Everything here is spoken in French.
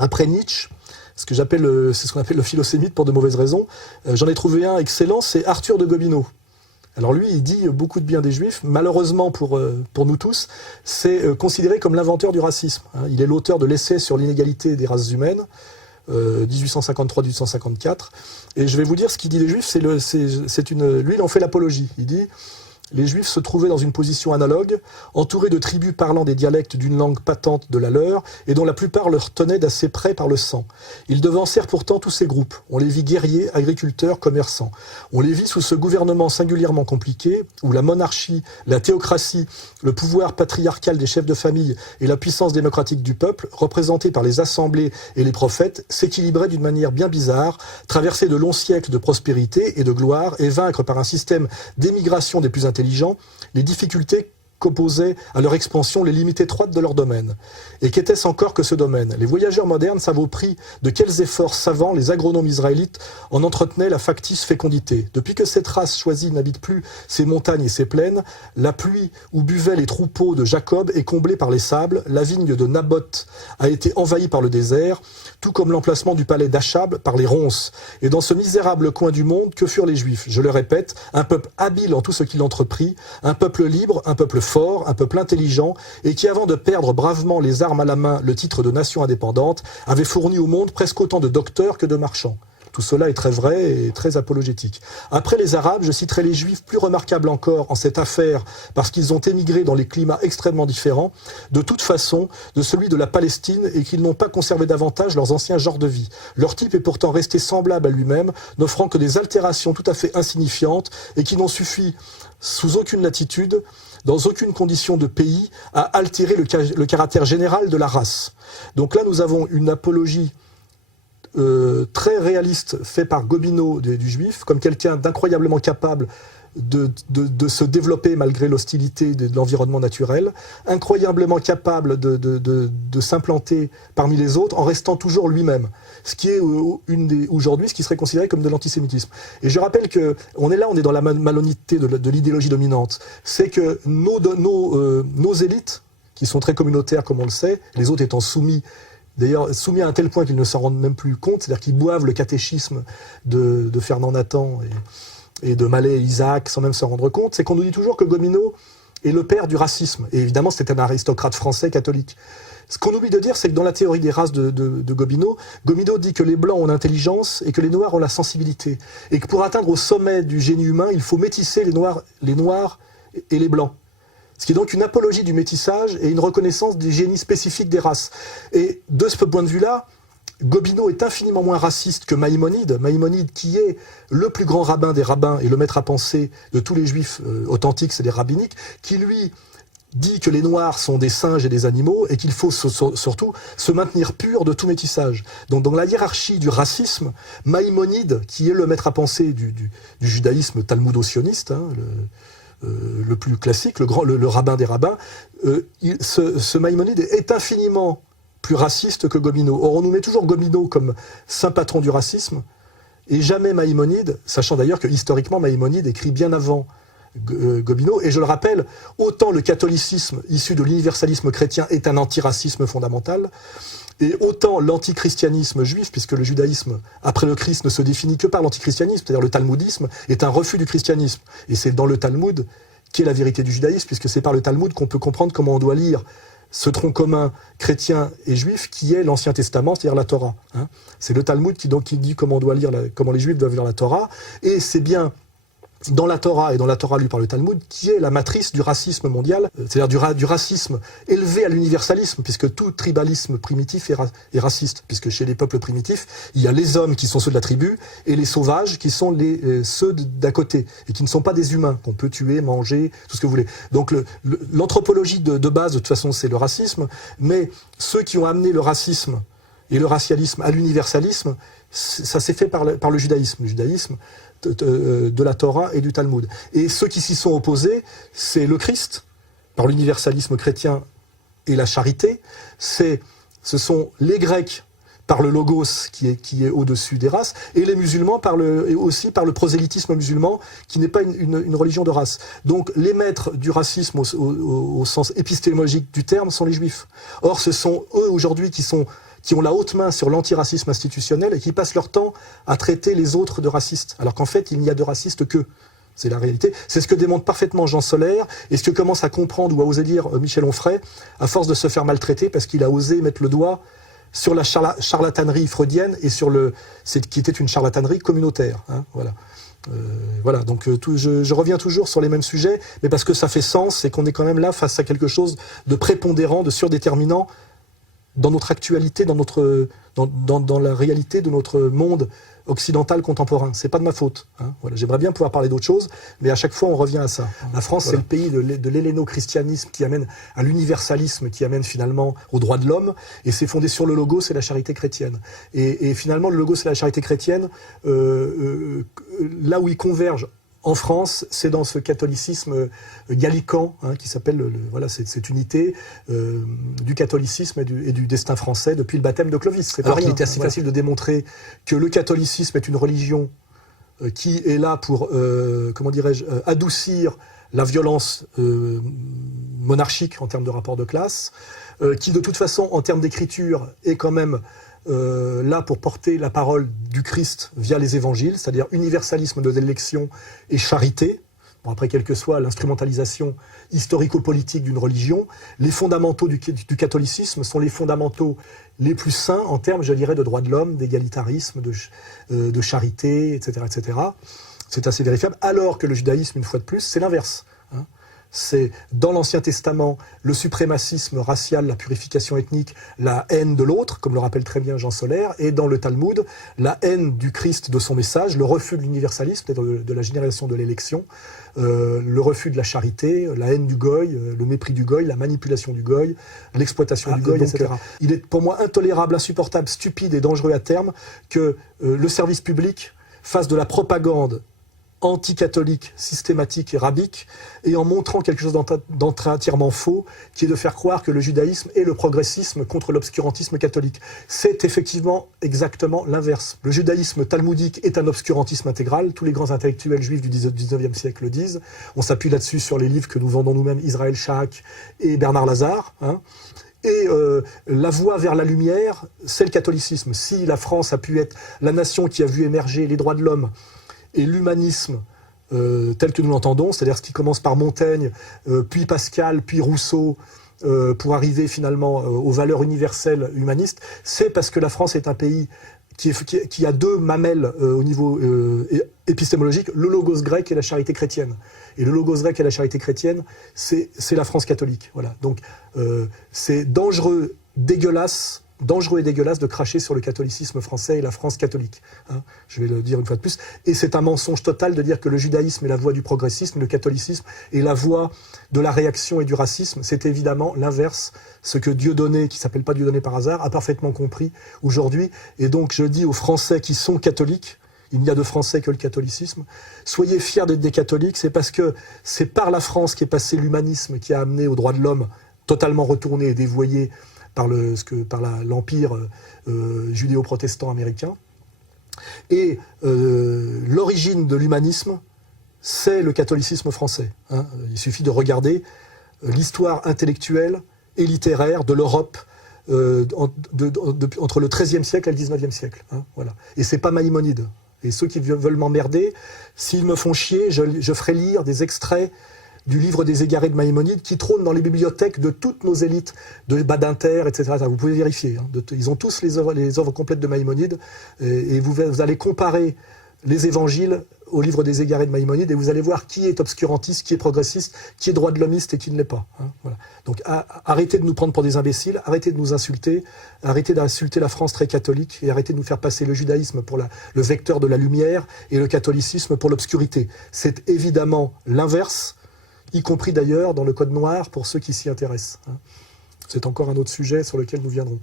Après Nietzsche, c'est ce qu'on appelle le philosémite pour de mauvaises raisons, j'en ai trouvé un excellent, c'est Arthur de Gobineau. Alors lui, il dit beaucoup de bien des Juifs. Malheureusement pour nous tous, c'est considéré comme l'inventeur du racisme. Il est l'auteur de l'essai sur l'inégalité des races humaines, 1853-1854. Et je vais vous dire ce qu'il dit des Juifs. Lui, il en fait l'apologie. Il dit: les Juifs se trouvaient dans une position analogue, entourés de tribus parlant des dialectes d'une langue patente de la leur, et dont la plupart leur tenaient d'assez près par le sang. Ils devancèrent pourtant tous ces groupes. On les vit guerriers, agriculteurs, commerçants. On les vit sous ce gouvernement singulièrement compliqué, où la monarchie, la théocratie, le pouvoir patriarcal des chefs de famille et la puissance démocratique du peuple, représentés par les assemblées et les prophètes, s'équilibraient d'une manière bien bizarre, traverser de longs siècles de prospérité et de gloire, et vaincre par un système d'émigration des plus intelligents les difficultés qu'opposaient à leur expansion les limites étroites de leur domaine. Et qu'était-ce encore que ce domaine? Les voyageurs modernes savent au prix de quels efforts savants les agronomes israélites en entretenaient la factice fécondité. Depuis que cette race choisie n'habite plus ces montagnes et ces plaines, la pluie où buvaient les troupeaux de Jacob est comblée par les sables, la vigne de Naboth a été envahie par le désert, tout comme l'emplacement du palais d'Achab par les ronces. Et dans ce misérable coin du monde, que furent les Juifs? Je le répète, un peuple habile en tout ce qu'il entreprit, un peuple libre, un peuple fort, un peuple intelligent, et qui, avant de perdre bravement les armes à la main le titre de nation indépendante, avait fourni au monde presque autant de docteurs que de marchands. Tout cela est très vrai et très apologétique. Après les Arabes, je citerai les Juifs plus remarquables encore en cette affaire, parce qu'ils ont émigré dans les climats extrêmement différents, de toute façon, de celui de la Palestine, et qu'ils n'ont pas conservé davantage leurs anciens genres de vie. Leur type est pourtant resté semblable à lui-même, n'offrant que des altérations tout à fait insignifiantes, et qui n'ont suffi, sous aucune latitude, dans aucune condition de pays, à altérer le caractère général de la race. Donc là, nous avons une apologie très réaliste fait par Gobineau du juif, comme quelqu'un d'incroyablement capable de se développer malgré l'hostilité de l'environnement naturel, incroyablement capable de s'implanter parmi les autres en restant toujours lui-même, ce qui est aujourd'hui ce qui serait considéré comme de l'antisémitisme. Et je rappelle que on est dans la malhonnêteté de l'idéologie dominante, c'est que nos élites, qui sont très communautaires comme on le sait, les autres étant soumis à un tel point qu'ils ne s'en rendent même plus compte, c'est-à-dire qu'ils boivent le catéchisme de Fernand Nathan et de Mallet et Isaac sans même s'en rendre compte, c'est qu'on nous dit toujours que Gobineau est le père du racisme. Et évidemment, c'était un aristocrate français catholique. Ce qu'on oublie de dire, c'est que dans la théorie des races de Gobineau, Gobineau dit que les Blancs ont l'intelligence et que les Noirs ont la sensibilité. Et que pour atteindre au sommet du génie humain, il faut métisser les Noirs et les Blancs. Ce qui est donc une apologie du métissage et une reconnaissance des génies spécifiques des races. Et de ce point de vue-là, Gobineau est infiniment moins raciste que Maïmonide. Maïmonide, qui est le plus grand rabbin des rabbins et le maître à penser de tous les juifs authentiques, c'est-à-dire rabbiniques, qui lui dit que les Noirs sont des singes et des animaux et qu'il faut surtout se maintenir pur de tout métissage. Donc dans la hiérarchie du racisme, Maïmonide, qui est le maître à penser du judaïsme talmudo-sioniste, le plus classique, le rabbin des rabbins, ce Maïmonide est infiniment plus raciste que Gobineau. Or, on nous met toujours Gobineau comme saint patron du racisme, et jamais Maïmonide, sachant d'ailleurs que historiquement Maïmonide écrit bien avant Gobineau, et je le rappelle, autant le catholicisme issu de l'universalisme chrétien est un antiracisme fondamental, et autant l'antichristianisme juif, puisque le judaïsme, après le Christ, ne se définit que par l'antichristianisme, c'est-à-dire le talmudisme, est un refus du christianisme. Et c'est dans le Talmud qu'est la vérité du judaïsme, puisque c'est par le Talmud qu'on peut comprendre comment on doit lire ce tronc commun chrétien et juif qui est l'Ancien Testament, c'est-à-dire la Torah. C'est le Talmud qui dit comment on doit lire, comment les Juifs doivent lire la Torah, et c'est bien dans la Torah et dans la Torah lue par le Talmud qui est la matrice du racisme mondial, c'est-à-dire du racisme élevé à l'universalisme, puisque tout tribalisme primitif est raciste, puisque chez les peuples primitifs, il y a les hommes qui sont ceux de la tribu et les sauvages qui sont ceux d'à côté, et qui ne sont pas des humains, qu'on peut tuer, manger, tout ce que vous voulez. Donc l'anthropologie de base, de toute façon, c'est le racisme, mais ceux qui ont amené le racisme et le racialisme à l'universalisme, ça s'est fait par le judaïsme. Le judaïsme de la Torah et du Talmud. Et ceux qui s'y sont opposés, c'est le Christ, par l'universalisme chrétien et la charité, ce sont les Grecs, par le logos qui est au-dessus des races, et les musulmans et aussi par le prosélytisme musulman qui n'est pas une religion de race. Donc les maîtres du racisme au sens épistémologique du terme sont les juifs. Or ce sont eux aujourd'hui qui ont la haute main sur l'antiracisme institutionnel et qui passent leur temps à traiter les autres de racistes, alors qu'en fait il n'y a de racistes qu'eux. C'est la réalité. C'est ce que démontre parfaitement Jean Solaire et ce que commence à comprendre ou à oser dire Michel Onfray, à force de se faire maltraiter parce qu'il a osé mettre le doigt sur la charlatanerie freudienne et sur qui était une charlatanerie communautaire. Hein, voilà. Voilà, donc je reviens toujours sur les mêmes sujets, mais parce que ça fait sens et qu'on est quand même là face à quelque chose de prépondérant, de surdéterminant dans notre actualité, dans la réalité de notre monde occidental contemporain. C'est pas de ma faute. Hein, voilà. J'aimerais bien pouvoir parler d'autre chose, mais à chaque fois on revient à ça. La France, voilà. C'est le pays de l'helléno-christianisme qui amène à l'universalisme, qui amène finalement aux droits de l'homme, et c'est fondé sur le logos et la charité chrétienne. Et finalement, le logos et la charité chrétienne, là où ils convergent en France, c'est dans ce catholicisme gallican, hein, qui s'appelle voilà, cette unité du catholicisme et du destin français depuis le baptême de Clovis. Alors qu'il était assez facile de démontrer que le catholicisme est une religion qui est là pour, comment dirais-je, adoucir la violence monarchique en termes de rapport de classe, qui de toute façon, en termes d'écriture, est quand même là pour porter la parole du Christ via les évangiles, c'est-à-dire universalisme de l'élection et charité. Bon, après, quelle que soit l'instrumentalisation historico-politique d'une religion, les fondamentaux du catholicisme sont les fondamentaux les plus sains en termes, je dirais, de droits de l'homme, d'égalitarisme, de charité, etc., etc. C'est assez vérifiable, alors que le judaïsme, une fois de plus, c'est l'inverse. Hein. C'est dans l'Ancien Testament le suprémacisme racial, la purification ethnique, la haine de l'autre, comme le rappelle très bien Jean Solaire, et dans le Talmud, la haine du Christ, de son message, le refus de l'universalisme, de la génération de l'élection, le refus de la charité, la haine du goy, le mépris du goy, la manipulation du goy, l'exploitation du goy, etc. Il est pour moi intolérable, insupportable, stupide et dangereux à terme que le service public fasse de la propagande anti-catholique, systématique et rabique, et en montrant quelque chose d'entièrement faux, qui est de faire croire que le judaïsme est le progressisme contre l'obscurantisme catholique. C'est effectivement exactement l'inverse. Le judaïsme talmudique est un obscurantisme intégral, tous les grands intellectuels juifs du 19e siècle le disent, on s'appuie là-dessus sur les livres que nous vendons nous-mêmes, Israël Shaak et Bernard Lazare, hein. Et la voie vers la lumière, c'est le catholicisme. Si la France a pu être la nation qui a vu émerger les droits de l'homme, et l'humanisme tel que nous l'entendons, c'est-à-dire ce qui commence par Montaigne, puis Pascal, puis Rousseau, pour arriver finalement aux valeurs universelles humanistes, c'est parce que la France est un pays qui a deux mamelles au niveau épistémologique, le logos grec et la charité chrétienne. Et le logos grec et la charité chrétienne, c'est la France catholique. Voilà. Donc c'est dangereux et dégueulasse de cracher sur le catholicisme français et la France catholique. Hein, je vais le dire une fois de plus. Et c'est un mensonge total de dire que le judaïsme est la voie du progressisme, le catholicisme est la voie de la réaction et du racisme. C'est évidemment l'inverse. Ce que Dieudonné, qui ne s'appelle pas Dieudonné par hasard, a parfaitement compris aujourd'hui. Et donc je dis aux Français qui sont catholiques, il n'y a de Français que le catholicisme, soyez fiers d'être des catholiques, c'est parce que c'est par la France qu'est passé l'humanisme qui a amené aux droits de l'homme totalement retourné et dévoyé par l'empire judéo-protestant américain. Et l'origine de l'humanisme, c'est le catholicisme français. Hein. Il suffit de regarder l'histoire intellectuelle et littéraire de l'Europe entre le XIIIe siècle et le XIXe siècle. Hein, voilà. Et c'est pas Maïmonide. Et ceux qui veulent m'emmerder, s'ils me font chier, je ferai lire des extraits du livre des égarés de Maïmonide qui trône dans les bibliothèques de toutes nos élites, de Badinter, etc. Vous pouvez vérifier. Hein. Ils ont tous les œuvres complètes de Maïmonide et vous allez comparer les évangiles au livre des égarés de Maïmonide et vous allez voir qui est obscurantiste, qui est progressiste, qui est droit de l'hommiste et qui ne l'est pas. Hein. Voilà. Donc arrêtez de nous prendre pour des imbéciles, arrêtez de nous insulter, arrêtez d'insulter la France très catholique et arrêtez de nous faire passer le judaïsme pour le vecteur de la lumière et le catholicisme pour l'obscurité. C'est évidemment l'inverse, y compris d'ailleurs dans le Code noir pour ceux qui s'y intéressent. C'est encore un autre sujet sur lequel nous viendrons.